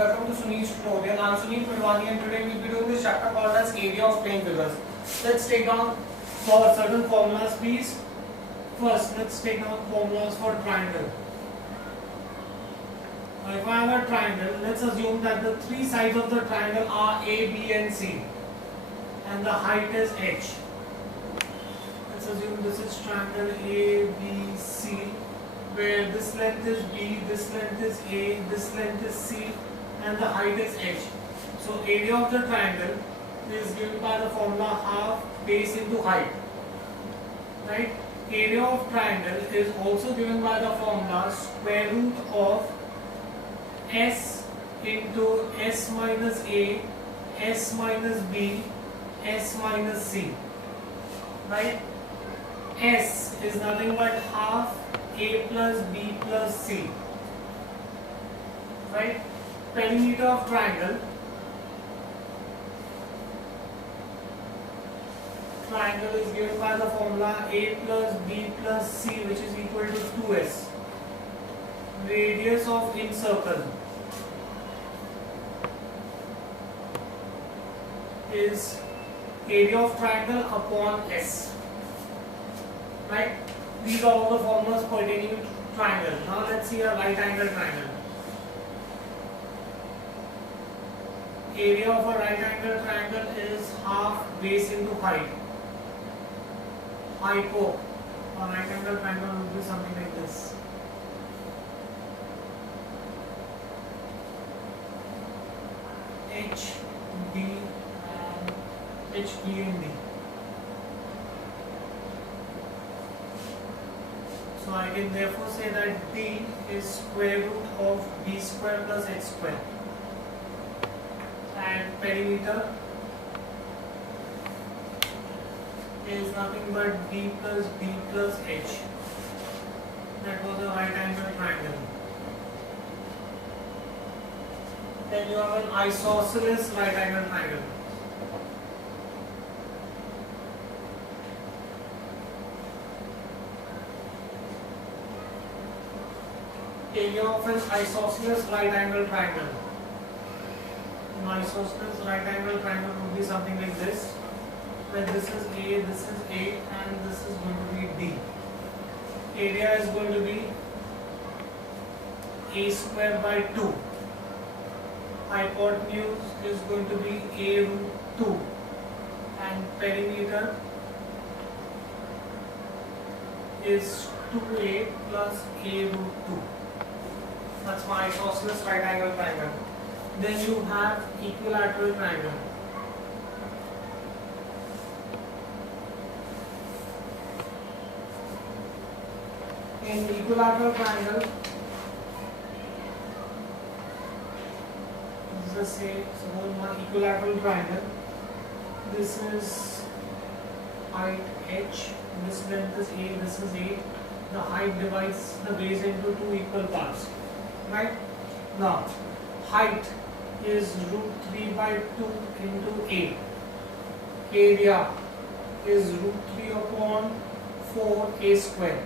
welcome to Sunil's tutorial. I am Sunil Pidwani and today we will be doing this chapter called as area of plane figures. Let's take down for certain formulas please. First, let's take down formulas for triangle. Now if I have a triangle, let's assume that the three sides of the triangle are A, B and C and the height is H. Let's assume this is triangle A, B, C, where this length is B, this length is A, this length is C and the height is H. So area of the triangle is given by the formula half base into height. Right? Area of triangle is also given by the formula square root of S into S minus A, S minus B, S minus C. Right? S is nothing but half A plus B plus C. Right? Perimeter of triangle. Triangle is given by the formula A plus B plus C, which is equal to 2S. Radius of incircle is area of triangle upon S. Right? These are all the formulas pertaining to triangle. Now let's see a right angle triangle. Area of a right angle triangle is half base into height. Hypo. A right angle triangle would be something like this. H, D and H, B and D. So I can therefore say that D is square root of B square plus H square. And perimeter is nothing but B plus B plus H. That was a right angle triangle. Then you have an isosceles right angle triangle. Area of an isosceles right angle triangle. An isosceles right angle triangle would be something like this, where this is A, this is A and this is going to be D. Area is going to be A square by 2. Hypotenuse is going to be A root 2 and perimeter is 2A plus A root 2. That's my isosceles right angle triangle. Then you have equilateral triangle. In equilateral triangle, this is the same. Suppose my equilateral triangle. This is height H. This length is A. This is A. The height divides the base into two equal parts. Right? Now, height is root 3 by 2 into A. Area is root 3 upon 4A square,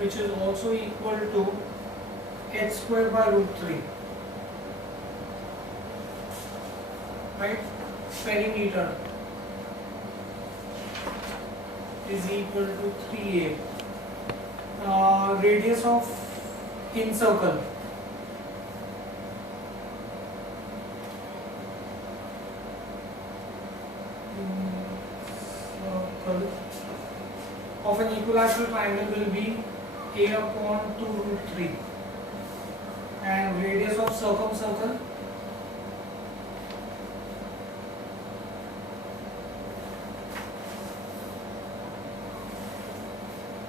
which is also equal to H square by root 3. Right? Perimeter is equal to 3A. Radius of incircle of an equilateral triangle will be A upon 2 root 3 and radius of circumcircle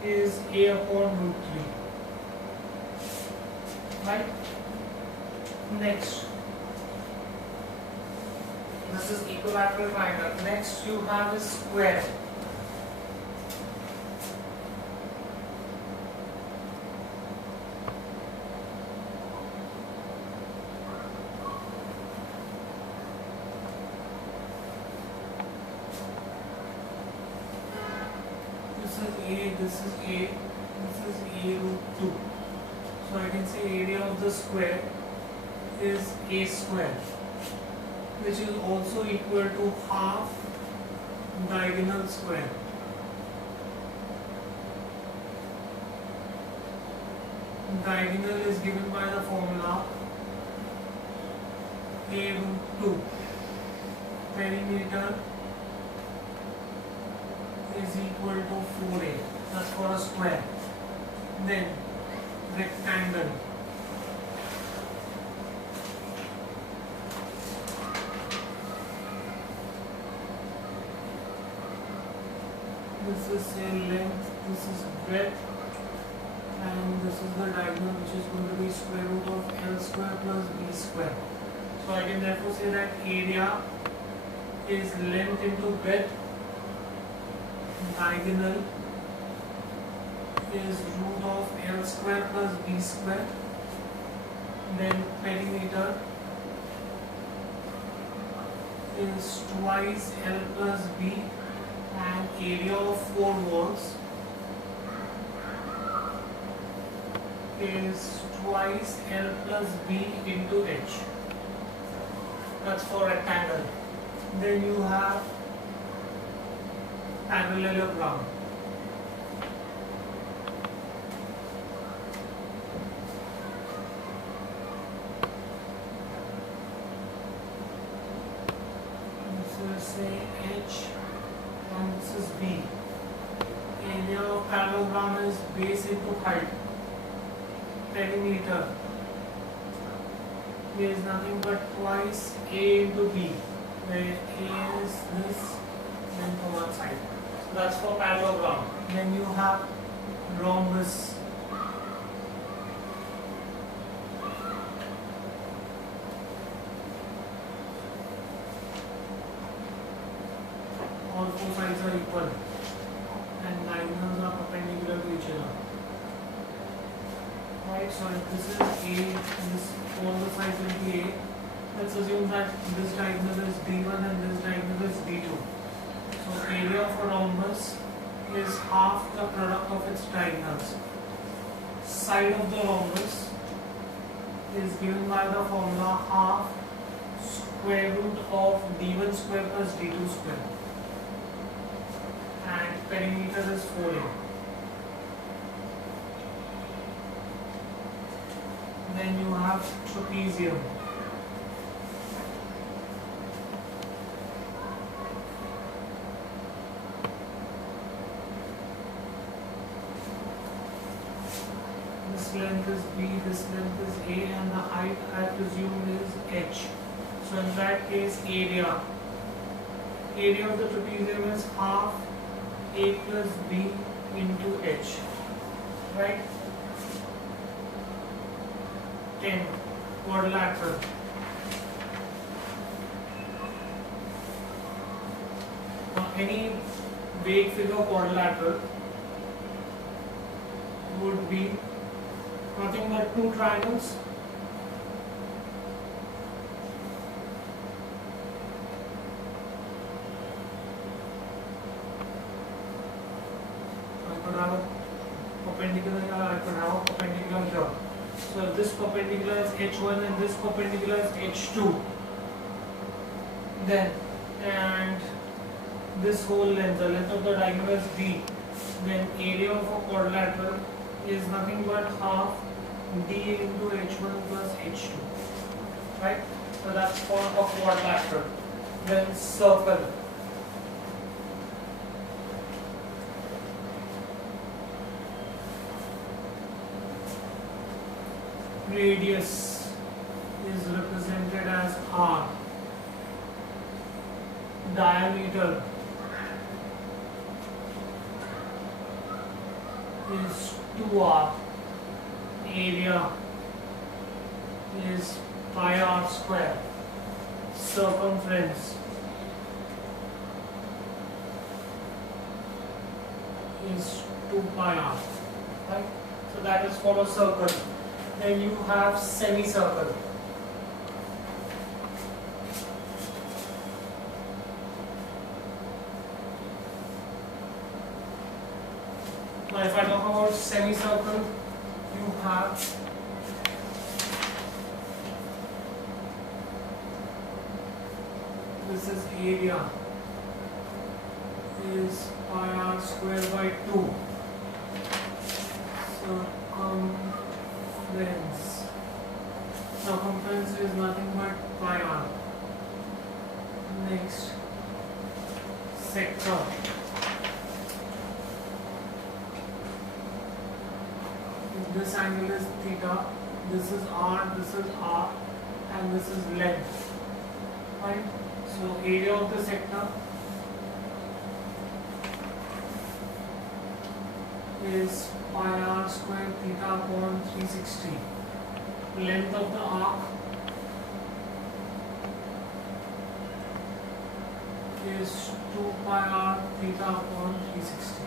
is A upon root 3. Right? Next, this is equilateral triangle. Next you have a square. This is A, this is A, this is A root 2. So I can say area of the the square is a square, which is also equal to half diagonal square. Diagonal is given by the formula a root 2. Perimeter is equal to 4a. That's for a square. Then rectangle. This is say length, this is breadth, and this is the diagonal, which is going to be square root of L square plus B square. So I can therefore say that area is length into breadth, diagonal is root of L square plus B square, then perimeter is twice L plus B, and area of 4 walls is twice L plus B into H. That's for rectangle. Then you have parallelogram. This is say H and this is B. Area of parallelogram is base into height. Perimeter is nothing but twice A into B, where A is this and to one side. So that's for parallelogram. Then you have rhombus. All 4 sides are equal and diagonals are perpendicular to each other. Right, so if this is A, this all the sides will be A. Let's assume that this diagonal is D1 and this diagonal is D2. So area of a rhombus is half the product of its diagonals. Side of the rhombus is given by the formula half square root of D1 square plus D2 square. And perimeter is 4A. Then you have trapezium. This length is B, this length is A, and the height I presume is H. So in that case, area of the trapezium is half A plus B into H. Right? 10. Quadrilateral. Any vague figure quadrilateral would be nothing but 2 triangles. I could have a perpendicular here, I could have a perpendicular here. So this perpendicular is H1 and this perpendicular is H2. Then, and this whole length, the length of the diagonal is B. Then area of a quadrilateral is nothing but half D into H1 plus H2. Right? So that's for a quadrilateral. Then circle. Radius is represented as R. Diameter is 2R. Area is pi r square. Circumference is 2 pi r. Right? So that is for a circle. Then you have semicircle. Now if I talk about semicircle, you have this is area is pi r square by 2. Circumference is nothing but pi r. Next, sector. This angle is theta, this is r, and this is length. Right? So area of the sector is pi r square theta upon 360. Length of the arc is 2 pi r theta upon 360.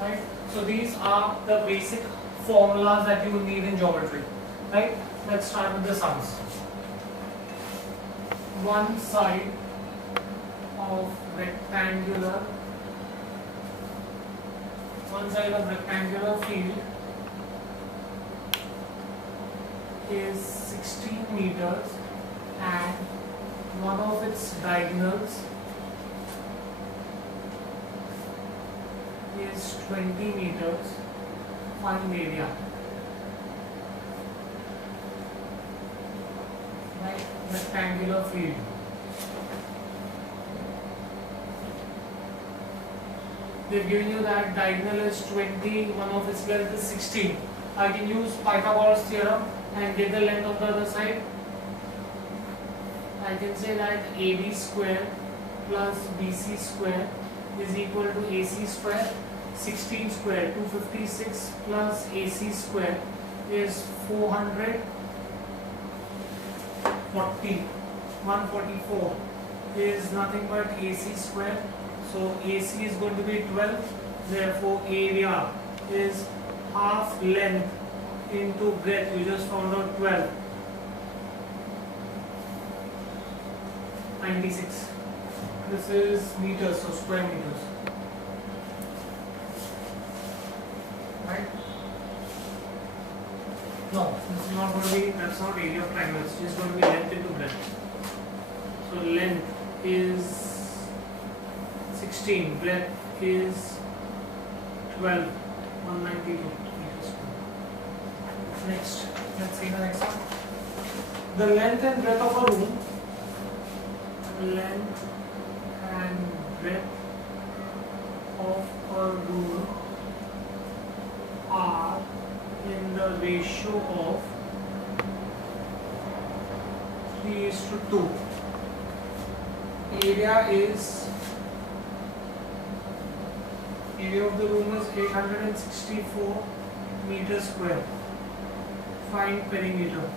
Right? So these are the basic formulas that you will need in geometry. Right? Let's start with the sums. One side of rectangular field is 16 meters and one of its diagonals is 20 meters. Find area. Right? Rectangular field. They've given you that diagonal is 20, one of its length is 16. I can use Pythagoras theorem and get the length of the other side. I can say that AB square plus BC square is equal to AC square. 16 square, 256 plus AC square is 440. 144 is nothing but AC square. So AC is going to be 12. Therefore, area is half length into breadth. We just found out 12. 96. This is meters, so square meters. Right? No, this is not going to be, that's not area of triangle, it's just going to be length into breadth. So length is 16, breadth is 12, 192 meters. Next, let's see the next one. The length and breadth of a room, length and breadth of a room are in the ratio of 3:2. Area of the room is 864 meters square. Find perimeter.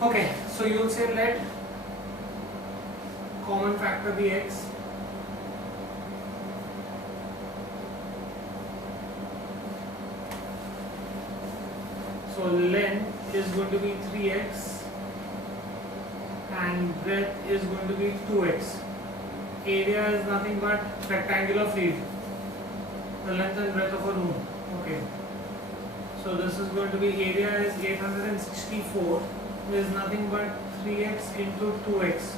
Okay, so you will say let common factor be x. So length is going to be 3x and breadth is going to be 2x. Area is nothing but rectangular field. The length and breadth of a room. Okay. So this is going to be, area is 864 is nothing but 3x into 2x.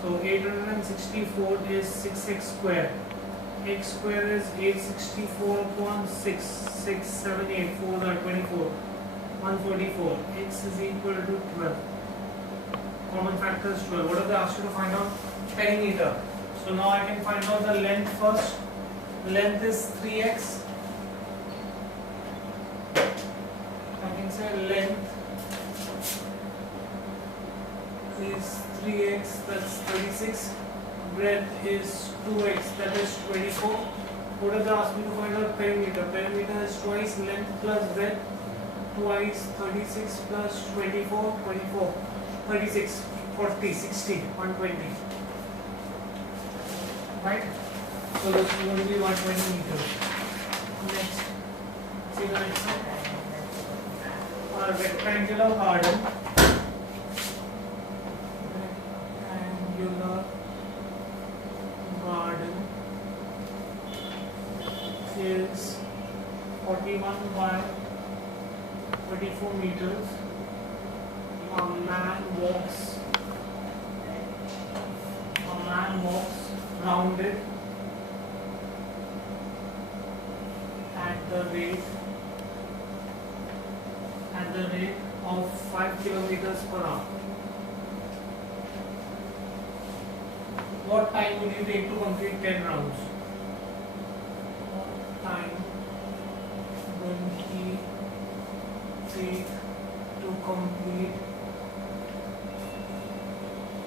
So 864 is 6x square. X square is 864 upon 6, 6, 7, 8, 4 are 24, 144. X is equal to 12. Common factor is 12. What have they asked you to find out? Perimeter. So now I can find out the length first. Length is 3x. I can say length is 3x, that's 36. Breadth is 2x, that is 24. What have they asked me to find out? Perimeter. Perimeter is twice length plus breadth, twice 36 plus 24, 24, 36, 40, 60, 120. Right? So this is going to be 120 meters. Next, see the next one. A rectangular garden. Rectangular garden is 41 by 24 meters. A man walks round it at the rate of 5 kilometers per hour. What time will you take to complete 10 rounds? What time will he take to complete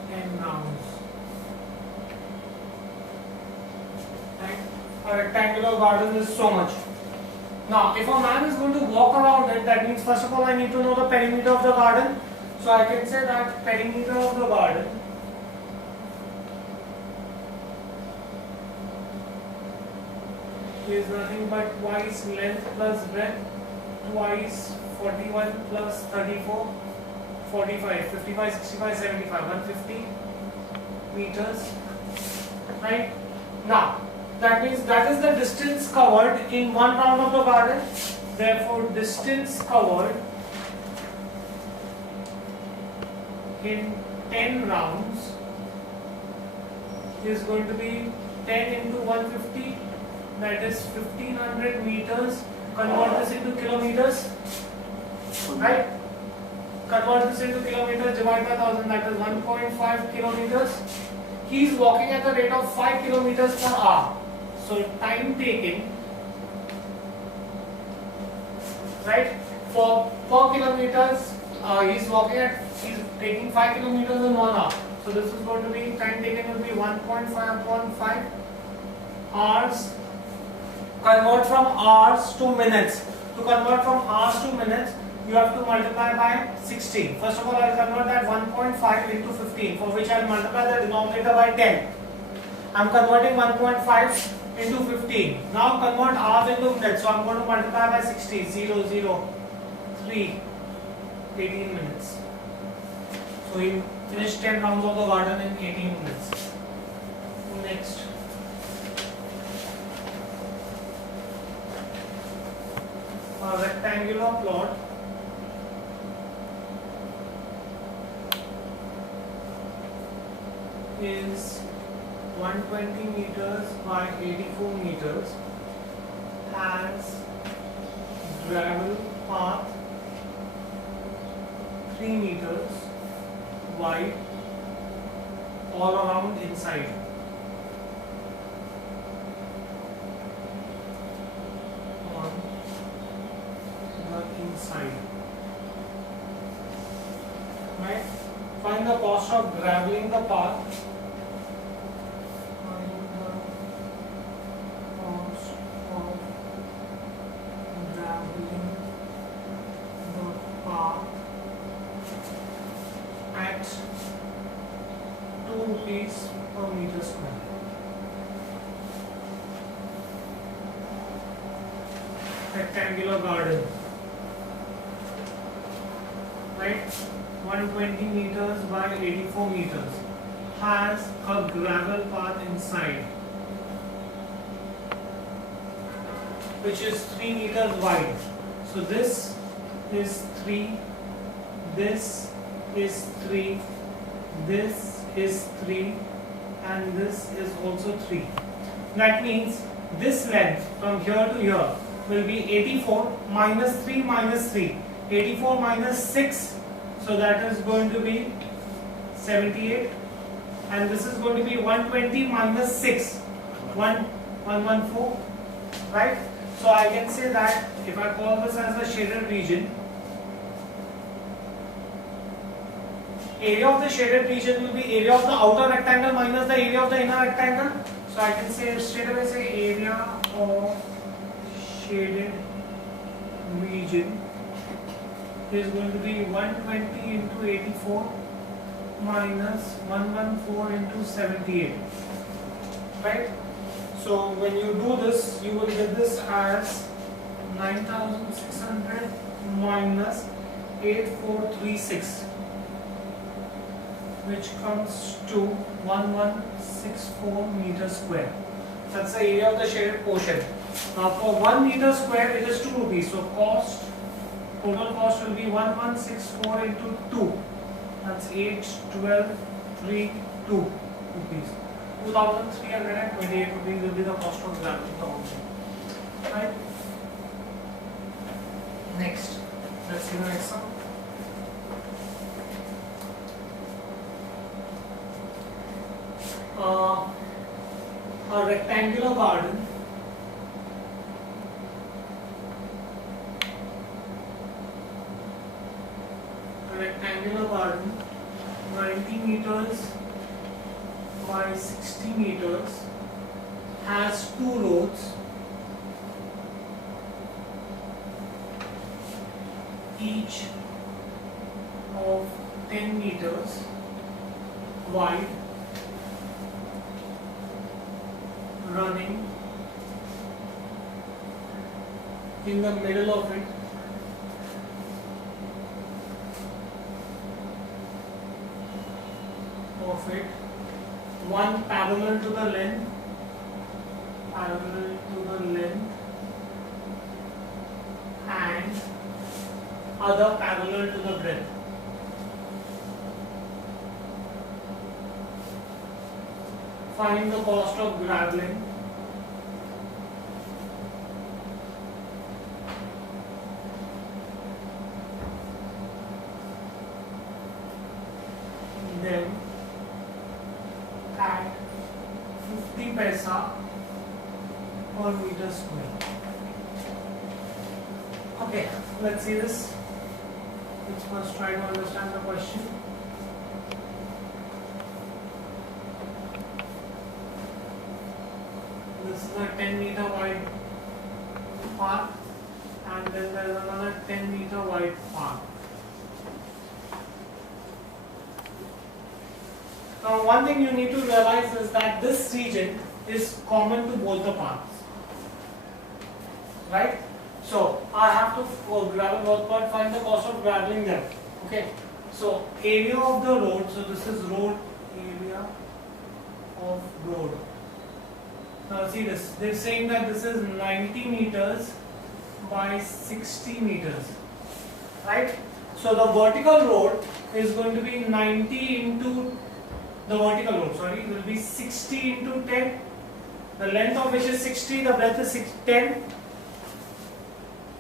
10 rounds? Right? A rectangular garden is so much. Now, if a man is going to walk around it, that means first of all I need to know the perimeter of the garden. So I can say that perimeter of the garden is nothing but twice length plus breadth, twice 41 plus 34, 45, 55, 65, 75, 150 meters. Right? Now, that means that is the distance covered in one round of the garden. Therefore, distance covered in 10 rounds is going to be 10 into 150, that is 1500 meters. Convert this into kilometers, right? Convert this into kilometers, divide by 1000, that is 1.5 kilometers. He is walking at the rate of 5 kilometers per hour. So time taken, right, for per kilometers, he's taking 5 kilometers in 1 hour. So this is going to be, time taken will be 1.5 upon 5 hours. Convert from hours to minutes. To convert from hours to minutes, you have to multiply by 60. First of all, I will convert that 1.5 into 15, for which I will multiply the denominator by 10. I am converting 1.5 into 15. Now convert hours into minutes. So I am going to multiply by 60. 0, 0, 3, 18 minutes. So we finished 10 rounds of the garden in 18 minutes. Next. A rectangular plot is 120 meters by 84 meters, has gravel path 3 meters wide all around inside. On the inside. Right? Find the cost of graveling the path. At 2 rupees per meter square. Rectangular garden, right? 120 meters by 84 meters, has a gravel path inside, which is 3 meters wide. So this is 3, this is 3, this is 3, and this is also 3. That means this length from here to here will be 84 minus 3 minus 3. 84 minus 6, so that is going to be 78, and this is going to be 120 minus 6, 114, right? So I can say that if I call this as a shaded region, area of the shaded region will be area of the outer rectangle minus the area of the inner rectangle. So I can say straight away say area of shaded region is going to be 120 into 84 minus 114 into 78, right? So when you do this, you will get this as 9600 minus 8436, which comes to 1164 meters square. That's the area of the shaded portion. Now for 1 meter square it is 2 rupees. So cost Total cost will be 1164 into 2. That's 8, 12, 3, 2 rupees. 2328 rupees will be the cost of grabbing the object. Right? Next, let's see the next one. A rectangular garden. A rectangular garden, 90 meters by 60 meters, has 2 roads, each of 10 meters wide, running in the middle of it one parallel to the length and other parallel to the breadth. Find the cost of graveling. Then at 50 paisa per meter square. Okay, let's see this. Let's first try to understand the question. This is a 10 meter wide path, and then there is another 10 meter wide path. Now, one thing you need to realize is that this region is common to both the paths, right? So I have to gravel both paths, find the cost of graveling them. Okay. So area of the road. So this is road area of road. Now see this. They're saying that this is 90 meters by 60 meters, right? So the vertical road is going to be 90 into the vertical road, sorry, will be 60 into 10. The length of which is 60, the breadth is 10.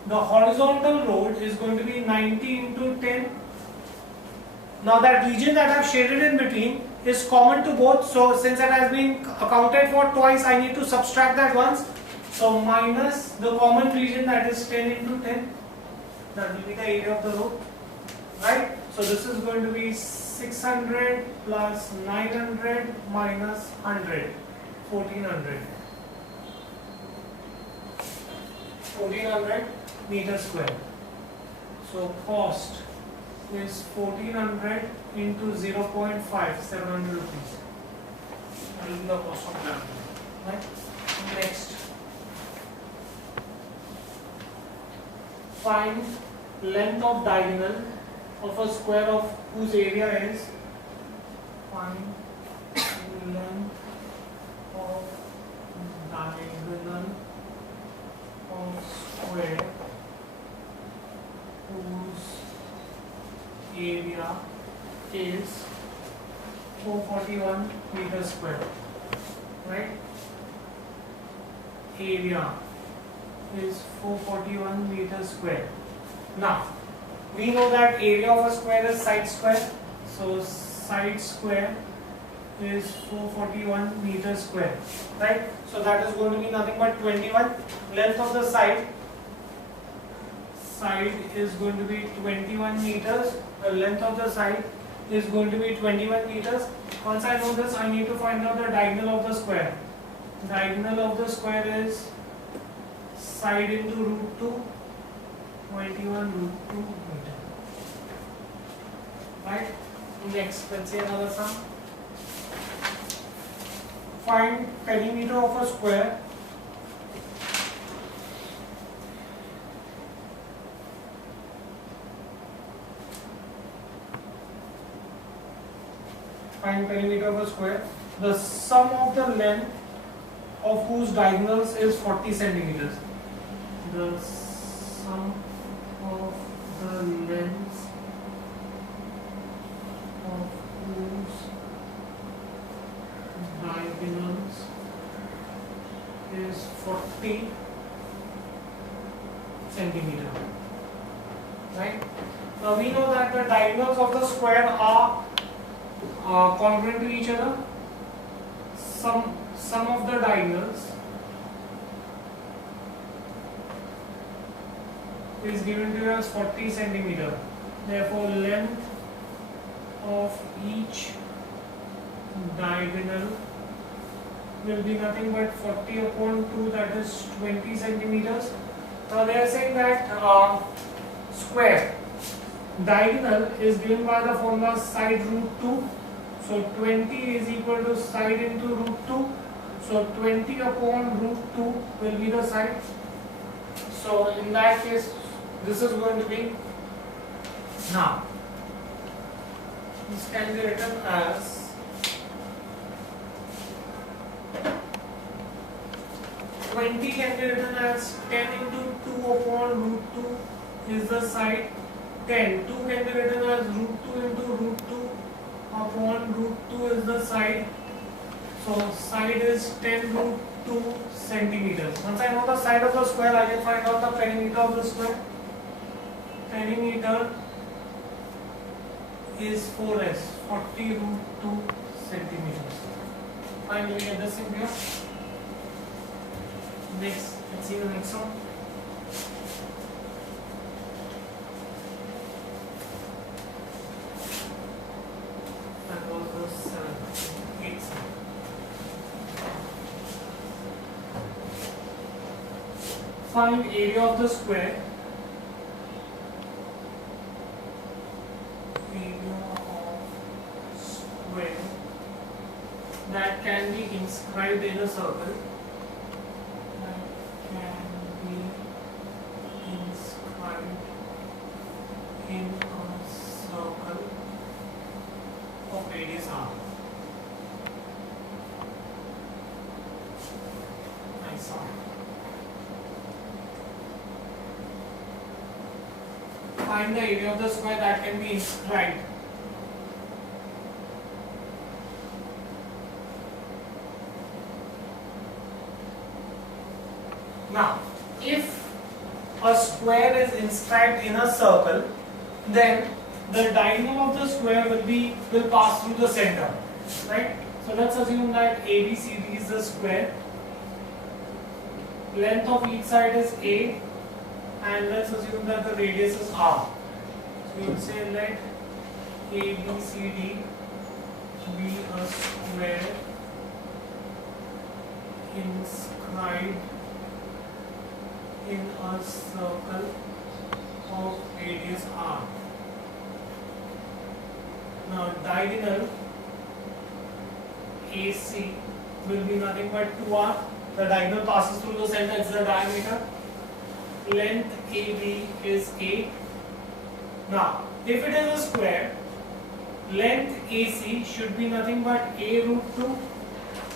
The horizontal road is going to be 90 into 10. Now that region that I have shaded in between is common to both. So since it has been accounted for twice, I need to subtract that once. So minus the common region, that is 10 into 10. That will be the area of the road, right? So this is going to be 600 plus 900 minus 100, 1400. 1400 meters square. So cost is 1400 into 0.5, 700 rupees. That will be the cost of that. Right? Next, find length of diagonal of a square of whose area is, find length of diagonal of square whose area is 441 meters square, right? Area is 441 meters square. Now we know that area of a square is side square, so side square is 441 meters square, right? So that is going to be nothing but 21. Length of the side is going to be 21 meters. The length of the side is going to be 21 meters. Once I know this, I need to find out the diagonal of the square. Diagonal of the square is side into root 2, 21 root 2 meter. Right? Next, let's see another sum. Find perimeter of a square. Find perimeter of a square. The sum of the length of whose diagonals is 40 centimeters. The sum of the length of whose diagonals is 40 centimeter. Right? Now we know that the diagonals of the square are congruent to each other. Sum of the diagonals is given to us 40 centimeter. Therefore, length of each diagonal will be nothing but 40 upon 2, that is 20 centimeters. Now they are saying that square diagonal is given by the formula side root 2. So 20 is equal to side into root 2. So 20 upon root 2 will be the side. So in that case, this is going to be, now this can be written as 20 can be written as 10 into 2 upon root 2 is the side. 10. 2 can be written as root 2 into root 2 upon root 2 is the side. So side is 10 root 2 centimeters. Once I know the side of the square, I can find out the perimeter of the square. Perimeter is 4s, 40 root 2 centimeters. Fine, we get this in here. Next, let's see the next one. That was the 7, 8. Find area of the square. That can be inscribed in a circle. That can be inscribed in a circle of radius r. Nice one. Find the area of the square that can be inscribed. Now, if a square is inscribed in a circle, then the diagonal of the square will pass through the center, right? So let's assume that ABCD is the square. Length of each side is A, and let's assume that the radius is R. So you'll say let ABCD be a square inscribed in a circle of radius r. Now diagonal AC will be nothing but 2r. The diagonal passes through the center, it's the diameter. Length AB is A. Now, if it is a square, length AC should be nothing but A root 2.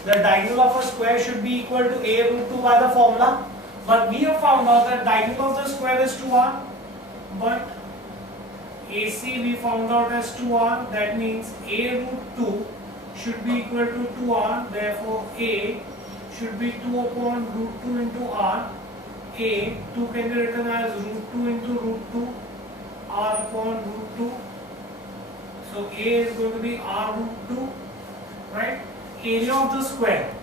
The diagonal of a square should be equal to A root 2 by the formula. But we have found out that diagonal of the square is 2r, but AC we found out as 2r. That means A root 2 should be equal to 2r. Therefore, A should be 2 upon root 2 into r. A 2 can be written as root 2 into root 2, r upon root 2. So A is going to be r root 2, right? Area of the square.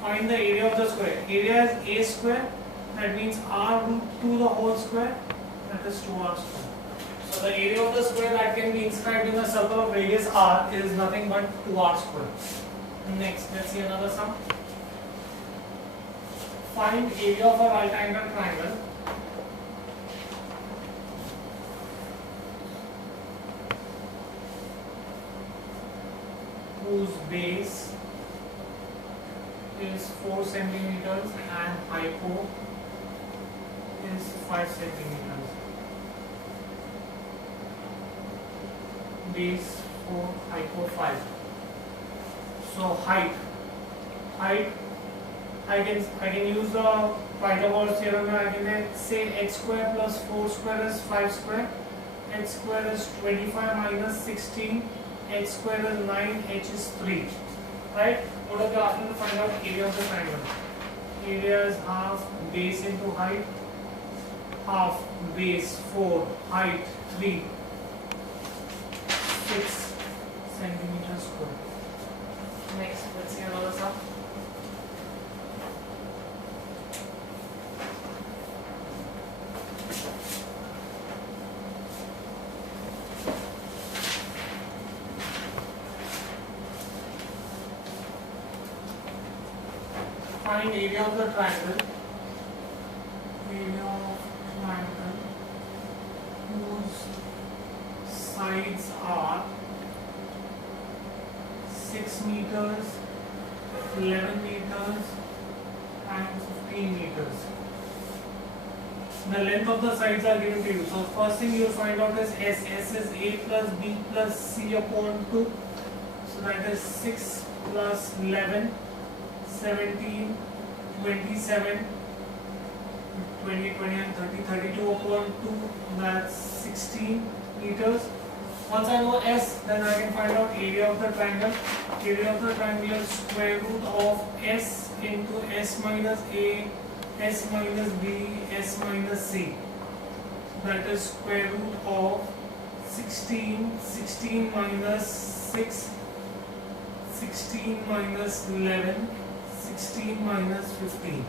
Find the area of the square. Area is A square. That means r root 2 the whole square. That is 2r square. So the area of the square that can be inscribed in a circle of radius r is nothing but 2r square. Next, let's see another sum. Find area of a right angle triangle. Whose base is 4 centimeters and hypo is 5 centimeters. Base 4, hypo 5. So height I can use the Pythagoras theorem में आगे say x square plus 4 square is 5 square, x square is 25 minus 16, x square is 9, h is 3. Right? What are they asking to find out? Area of the triangle. Area is half base into height. Half base 4, height 3, 6 centimeters square. Next, let's see another sum. Find area of the triangle. Area of triangle whose sides are 6 meters, 11 meters and 15 meters. The length of the sides are given to you. So first thing you will find out is S. S is A plus B plus C upon 2. So that is 6 plus 11, 17, 27, 20, 20 and 30, 32 upon 2, that's 16 meters. Once I know S, then I can find out area of the triangle. Area of the triangle is square root of S into S minus A, S minus B, S minus C. That is square root of 16, 16 minus 6, 16 minus 11, 16 minus 15.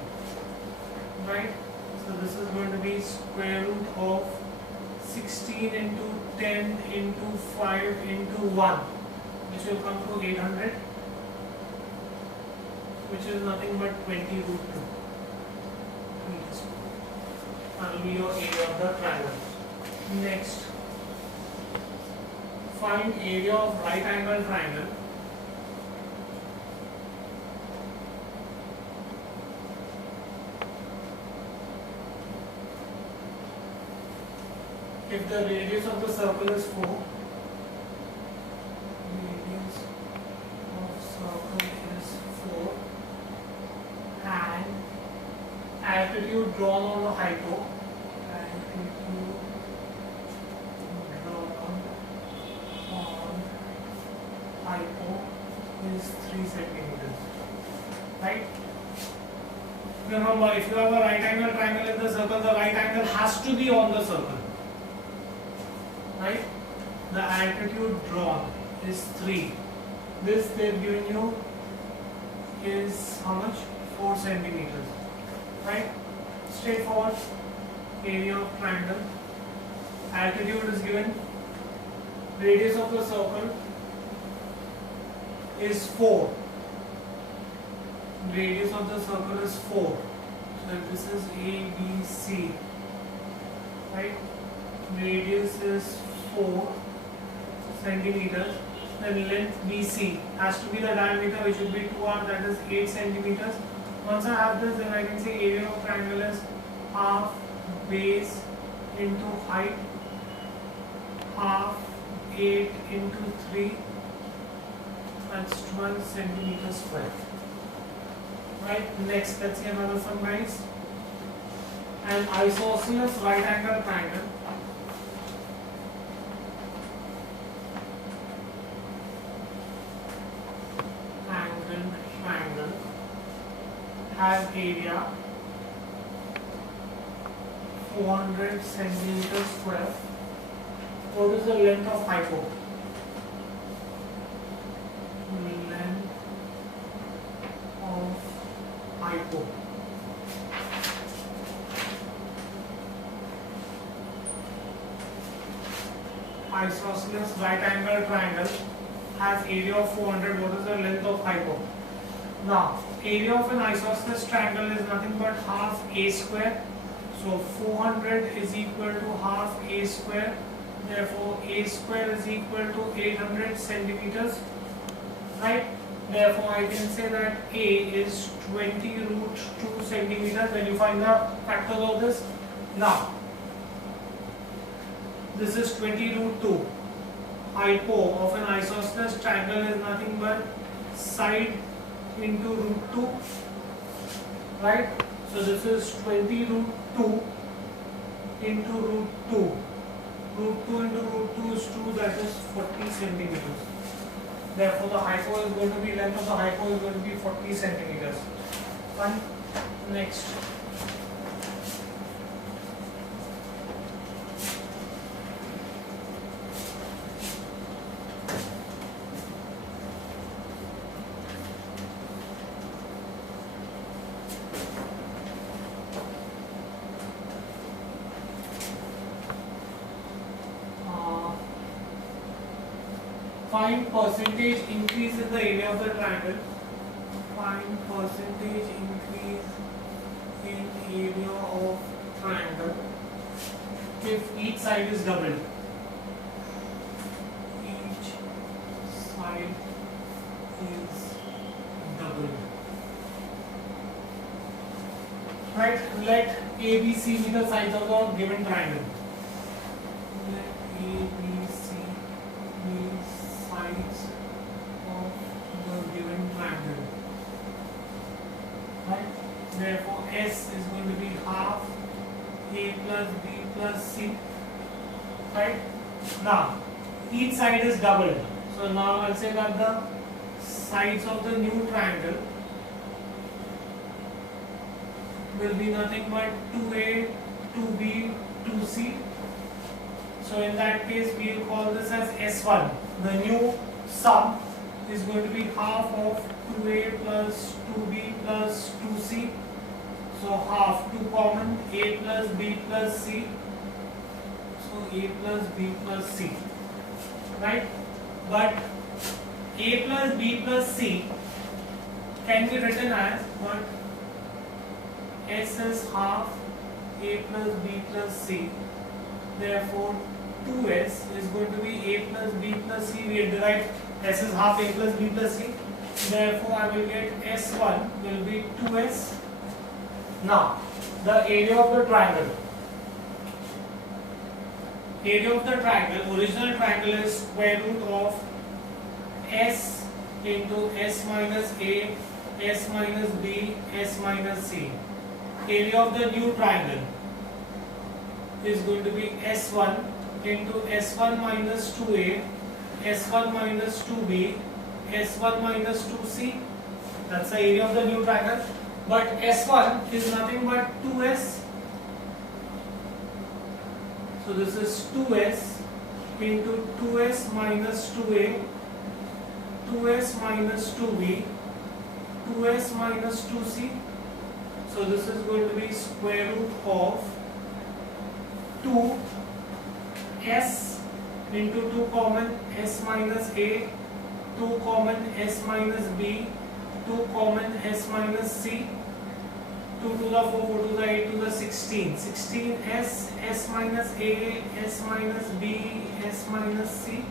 Right? So this is going to be square root of 16 into 10 into 5 into 1, which will come to 800, which is nothing but 20 root 2. That will be your area of the triangle. Next, find area of right angle triangle. If the radius of the circle is 4, radius of circle is 4 and altitude drawn on the hypo, altitude drawn on hypo is 3 centimeters. Right? Remember, if you have a right angle triangle in the circle, the right angle has to be on the circle. Right? The altitude drawn is 3. This they've given you is how much? 4 centimeters. Right? Straightforward. Area of triangle. Altitude is given. Radius of the circle is 4. Radius of the circle is 4. So this is A, B, C. Right? Radius is 4 centimeters. Then length BC has to be the diameter, which will be 2r, that is 8 centimeters. Once I have this, then I can say area of triangle is half base into height, half 8 into 3, that's 12 centimeters square. Right, next let's see another sum, guys. An isosceles right angle triangle has area 400 centimeters square. What is the length of hypo? Length of hypo. Isosceles right angle triangle has area of 400. What is the length of hypo? Now, area of an isosceles triangle is nothing but half a square. So 400 is equal to half a square. Therefore, a square is equal to 800 centimeters. Right? Therefore, I can say that a is 20 root 2 centimeters when you find the factors of this. Now, this is 20 root 2. Hypo of an isosceles triangle is nothing but side into root 2, right? So this is 20 root 2 into root 2. Root 2 into root 2 is 2, that is 40 centimeters. Therefore the hypo is going to be, length of the hypo is going to be 40 centimeters. Fine. Next. Find percentage increase in the area of the triangle. Find percentage increase in area of triangle if each side is doubled. Each side is doubled. Right? Let A, B, C be the sides of the given triangle. Let A, B, C be sides of the given triangle. Right? Therefore, S is going to be half A plus B plus C. Right? Now, each side is doubled. So now I'll say that the sides of the new triangle will be nothing but 2A, 2B, 2C. So in that case, we will call this as S1. The new sum is going to be half of 2A plus 2B plus 2C. So half, 2 common, A plus B plus C. So A plus B plus C. Right? But A plus B plus C can be written as what? S is half A plus B plus C. Therefore, 2S is going to be A plus B plus C. We derived S is half A plus B plus C. Therefore, I will get S1 will be 2S. Now, the area of the triangle. Area of the triangle, original triangle is square root of S into S minus A, S minus B, S minus C. Area of the new triangle is going to be S1 into S1 minus 2A, S1 minus 2B, S1 minus 2C. That's the area of the new triangle. But S1 is nothing but 2S. So this is 2S into 2S minus 2A, 2S minus 2B, 2S minus 2C. So this is going to be square root of 2S into 2 common S minus A, 2 common S minus B, 2 common S minus C, 2 to the 4, 4 to the 8 to the 16. 16S, S minus A, S minus B, S minus C.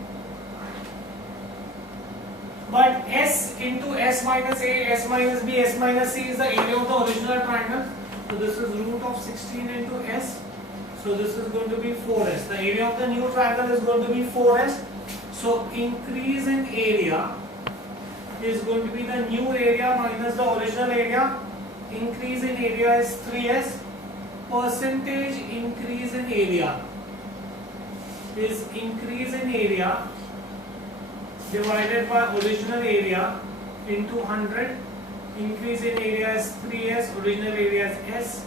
But S into S minus A, S minus B, S minus C is the area of the original triangle. So this is root of 16 into S. So this is going to be 4S. The area of the new triangle is going to be 4S. So increase in area is going to be the new area minus the original area. Increase in area is 3S. Percentage increase in area is increase in area divided by original area into 100. Increase in area is 3S, original area is S.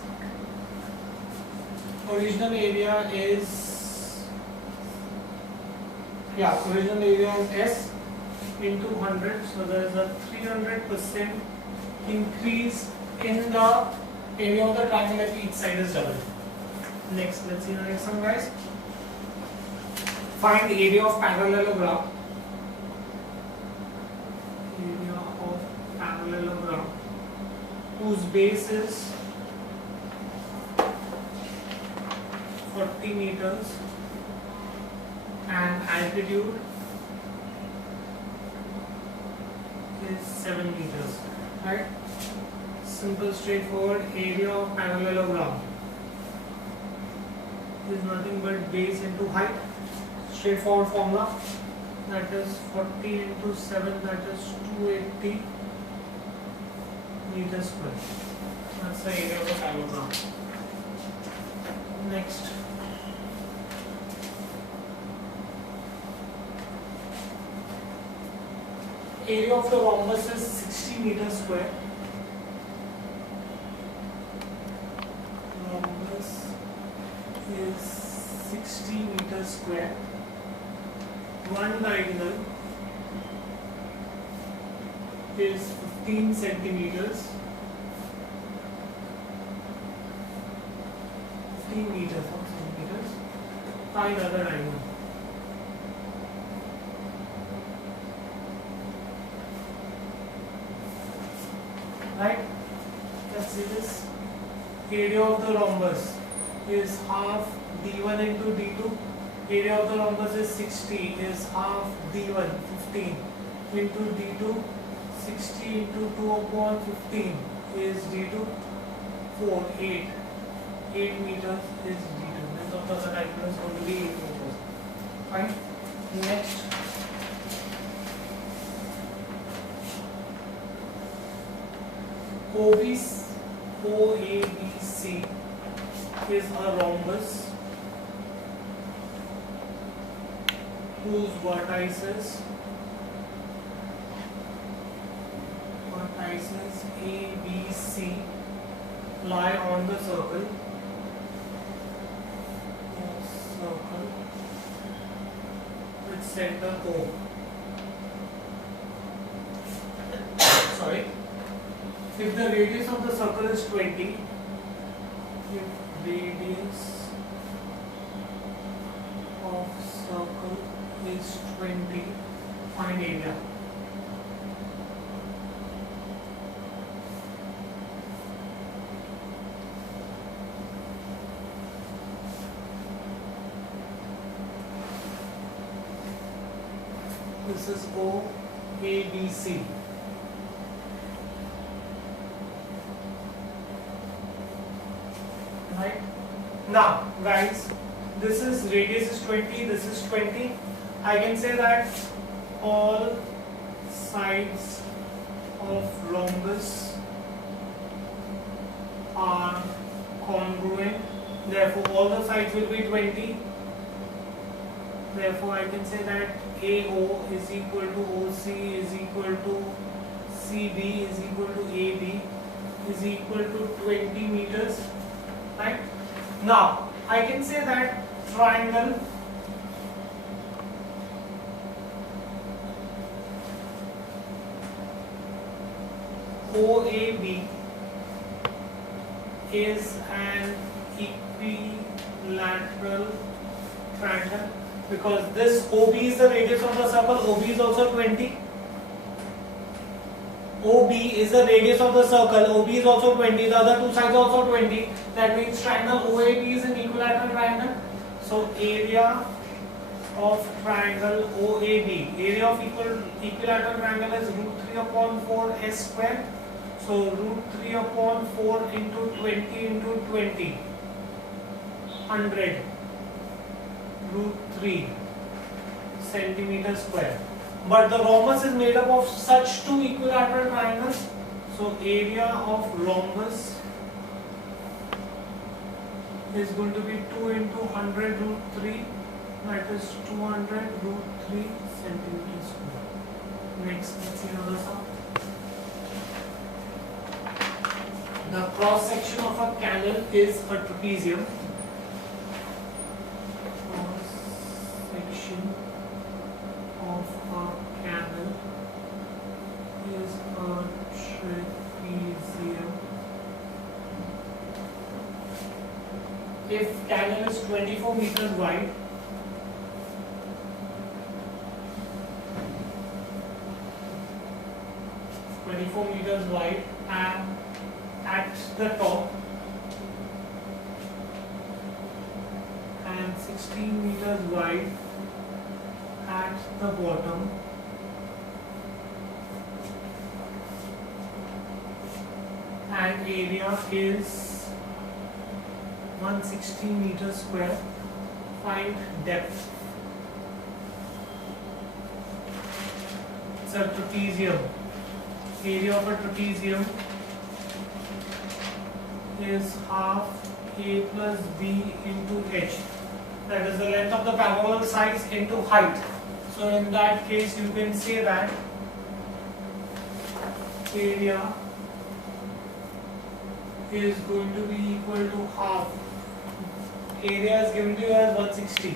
Original area is, original area is S into 100. So there is a 300% increase in the area of the triangle if each side is doubled. Next, let's see the next one, guys. Find the area of parallelogram. Area of parallelogram whose base is 40 meters and altitude is 7 meters. Right? Simple, straightforward. Area of parallelogram is nothing but base into height. Straightforward formula. That is 40 into 7, that is 280 meters square. That's the area of the parallelogram. Next. Area of the rhombus is 60 meters square. Rhombus is 60 meters square. One diagonal is 15 centimeters. 15 meters, not centimeters. Find other diagonal. Right? Let's see this. Area of the rhombus is half d1 into d2. Area of the rhombus is 60, is half d1, 15 into d2. 60 into 2 upon 15 is d2. 4, 8. 8 meters is d2. Length of the diagonal is going to be 8 meters. Fine. Next. OABC is a rhombus whose vertices ABC lie on the circle with center O. Sorry. If the radius of the circle is 20, if radius of circle is 20, find area. This is OABC. Right? Now, guys, this is radius is 20, this is 20. I can say that all sides of rhombus are congruent. Therefore, all the sides will be 20. Therefore, I can say that AO is equal to OC is equal to CB is equal to AB is equal to 20 meters. Right? Now, I can say that triangle OAB is an equilateral triangle because this OB is the radius of the circle, OB is also 20. OB is the radius of the circle, OB is also 20, the other two sides are also 20. That means triangle OAB is an equilateral triangle. So area of triangle OAB, area of equilateral triangle is root 3 upon 4 s square. So root 3 upon 4 into 20 into 20, 100, root 3 centimeters square. But the rhombus is made up of such two equilateral triangles. So area of rhombus is going to be 2 into 100 root 3, that is 200 root 3 centimeters square. Next, let's see another sum. The cross section of a canal is a trapezium. Cross section of a canal is a trapezium. If canal is 24 meters wide, and at the top and 16 meters wide at the bottom, and area is 160 meters square. Find depth. It's a trapezium. Area of a trapezium is half a plus b into h. That is the length of the parabolic sides into height. So in that case you can say that area is going to be equal to half. Area is given to you as 160.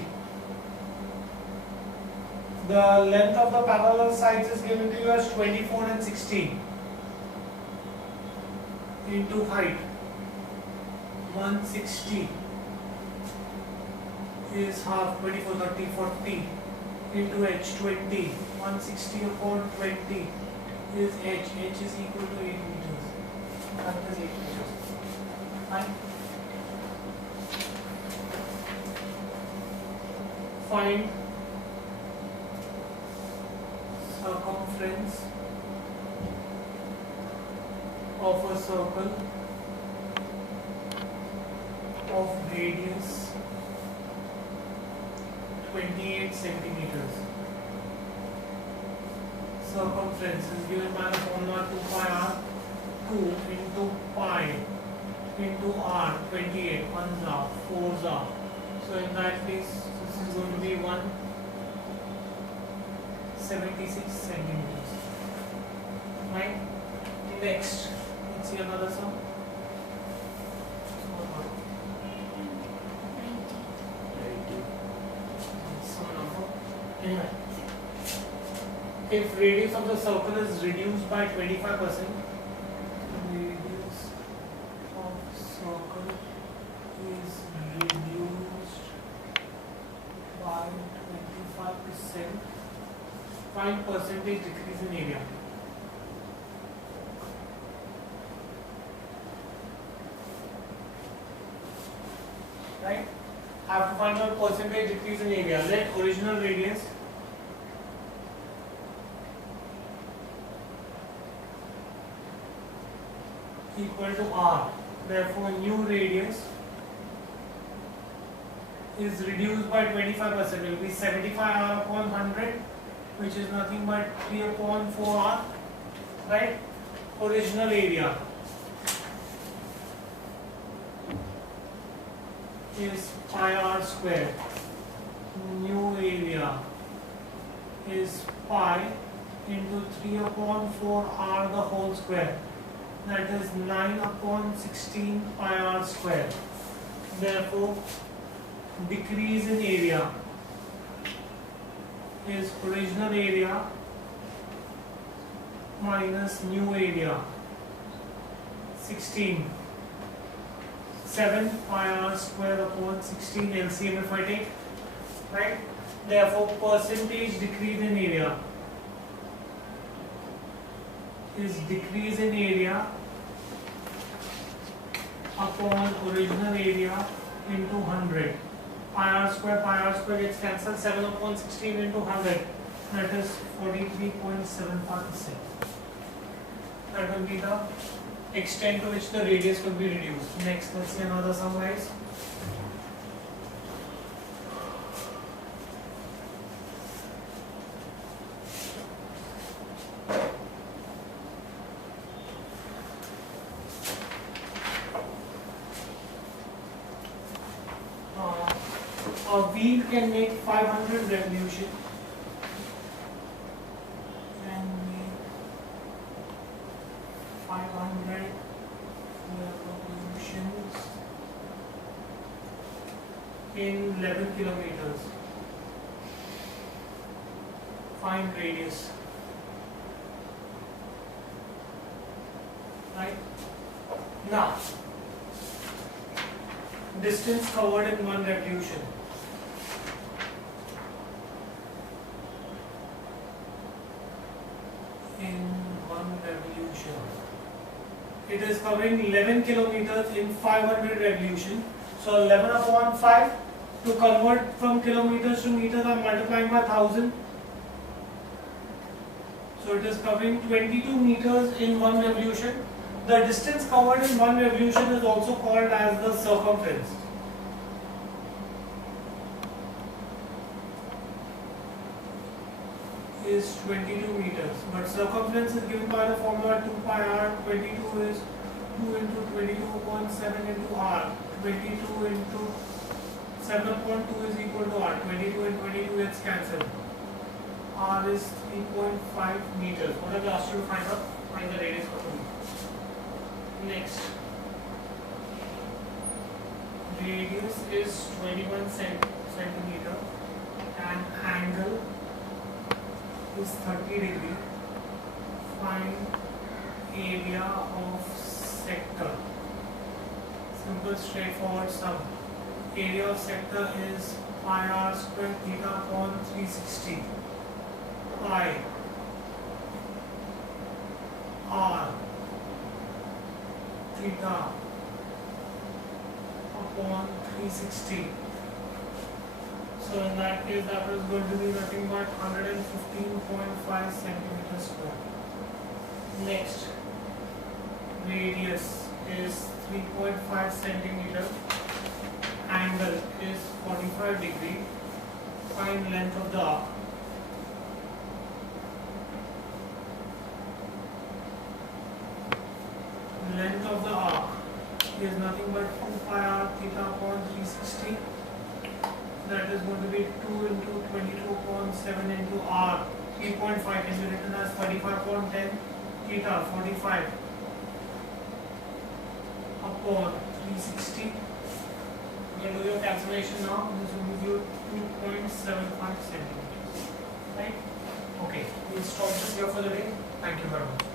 The length of the parallel sides is given to you as 24 and 16 into height. 160 is half, 24, 30, 40 into h, 20. 160 upon 20 is h. H is equal to 8 meters. That is 8 meters. Fine. Find circumference of a circle of radius 28 centimeters. Circumference is given by the formula 2 pi r, 2 into pi into r, 28, 1s are, 4s are. So in that case, this is going to be 176 centimeters. Right? Next, let's see another sum. Anyway, if radius of the circle is reduced by 25%, radius of circle is reduced by 25%, find percentage decrease in area. Right? Have to find out percentage decrease in area. Let original radius equal to r. Therefore, new radius is reduced by 25%. It will be 75r upon 100, which is nothing but 3 upon 4r. Right? Original area is pi r square. New area is pi into 3 upon 4r the whole square. That is 9 upon 16 pi r square. Therefore, decrease in area is original area minus new area. 16. 7 pi r square upon 16 LCM if I take. Right? Therefore, percentage decrease in area is decrease in area upon original area into 100. Pi r square gets cancelled. 7 upon 16 into 100. That is 43.75%. That will be the extent to which the radius will be reduced. Next, let's see another sum, guys. A wheel can make 500 revolutions. Can make 500 revolutions in 11 kilometers. Find radius. Right? Now, distance covered in one revolution. In one revolution. It is covering 11 kilometers in 500 revolutions. So 11 upon 5, to convert from kilometers to meters, I am multiplying by 1000. So it is covering 22 meters in one revolution. The distance covered in one revolution is also called as the circumference. Is 22 meters, but circumference is given by the formula 2 pi r. 22 is 2 into 22.7 into r. 22 into 7.2 is equal to r. 22 and 22 gets cancelled. R is 3.5 meters. What have I asked you to find out? Find the radius of the loop. Next. Radius is 21 centimeter and angle is 30 degree. Find area of sector. Simple, straightforward sum. Area of sector is pi r square theta upon 360. Pi r theta upon 360. So in that case, that is going to be nothing but 115.5 centimeters square. Next, radius is 3.5 centimeter. Angle is 45 degree. Find length of the arc. Length of the arc is nothing but 2 pi r theta upon 360. That is going to be 2 into 22.7 into r. 3.5 can be written as 35.10 theta 45 upon 360. You can do your calculation now. This will give you 2.75 centimeters. Right? Okay. We'll stop this here for the day. Thank you very much.